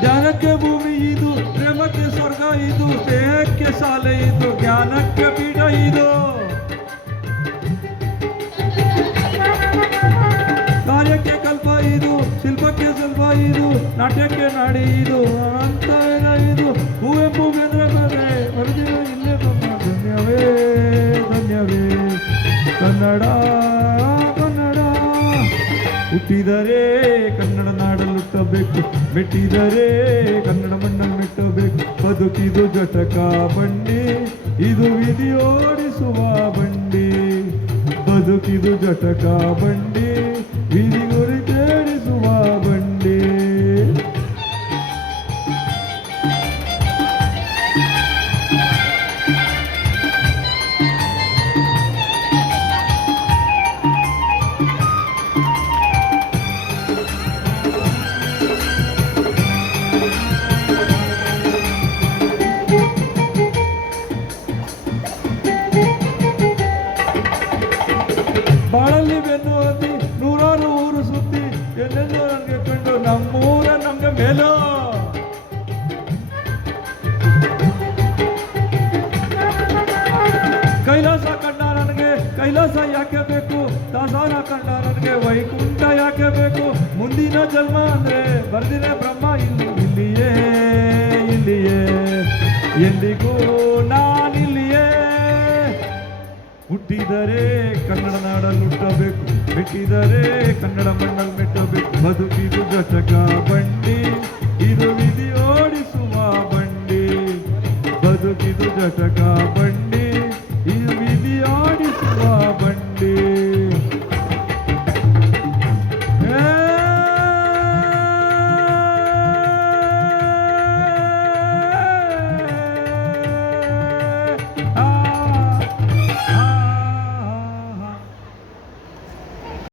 ಜ್ಞಾನಕ್ಕೆ ಭೂಮಿ ಇದು, ಪ್ರೇಮಕ್ಕೆ ಸ್ವರ್ಗ ಇದು, ದೇಹಕ್ಕೆ ಶಾಲೆ ಇದು, ಜ್ಞಾನಕ್ಕೆ ಪೀಠ ಇದು. ಕಾರ್ಯಕ್ಕೆ ಕಲ್ಪ ಇದು, ಶಿಲ್ಪಕ್ಕೆ ಸ್ವಲ್ಪ ಇದು, ನಾಟ್ಯಕ್ಕೆ ನಾಡಿ ಇದು ಅಂತವೇನ ಇದು. ಕುವೆಂಪು ಬೇಂದ್ರೆ ಬೇರೆ ಬರೆದಿರೋ ಇಲ್ಲೇ ಧನ್ಯವೇ ಧನ್ಯವೇ. ಕನ್ನಡ ಹುಟ್ಟಿದರೆ ಕನ್ನಡ ನಾಡಲುಟ್ಟಬೇಕು ಮೆಟ್ಟಿದರೆ ಕನ್ನಡ ಮಣ್ಣಲ್ಲಿ ಮೆಟ್ಟಬೇಕು. ಬದುಕಿದು ಜಟಕ ಬಂಡಿ, ಇದು ವಿಧಿಯೋಡಿಸುವ ಬಂಡಿ. ಬದುಕಿದು ಜಟಕ ಬಂಡಿ, ವಿಧಿ ಬಾಳಲ್ಲಿ ಬೆನ್ನು ಹತ್ತಿ ನೂರಾರು ಊರು ಸುತ್ತಿ ಎಲ್ಲೆಲ್ಲೋ ನನಗೆ ಕಂಡು ನಮ್ಮೂರ ನಮ್ಗೆ ಮೇಲೋ. ಕೈಲಾಸ ಕಂಡ ನನಗೆ ಕೈಲಾಸ ಯಾಕೆ ಬೇಕು? ದಾಸಾನ ಕಂಡ ನನಗೆ ವೈಕುಂಠ ಯಾಕೆ ಬೇಕು? ಮುಂದಿನ ಜನ್ಮ ಅಂದ್ರೆ ಬರ್ದಿನ ಬ್ರಹ್ಮ ಇಲ್ಲಿ ಇಲ್ಲಿಯೇ ಇಲ್ಲಿಯೇ. ಎಂದಿಗೂ ನಾನಿಲ್ಲಿಯೇ ಹುಟ್ಟಿದರೆ ಕನ್ನಡ ನಾಡಲ್ಲಿ ಹುಟ್ಟಬೇಕು, ಬಿಟ್ಟಿದರೆ ಕನ್ನಡ ಮಣ್ಣಲ್ಲಿ ಮೆಟ್ಟಬೇಕು. ಬದುಕಿದು ಗಸಕ ಬಂಡಿ, ಇದು ವಿಧಿ ಓಡಿಸುವ ಬಂಡಿ. ಬದುಕಿದು ಜಟಕ ಬಂಡಿ, ಇದು ವಿಧಿ ಓಡಿಸುವ ಬಂಡಿ.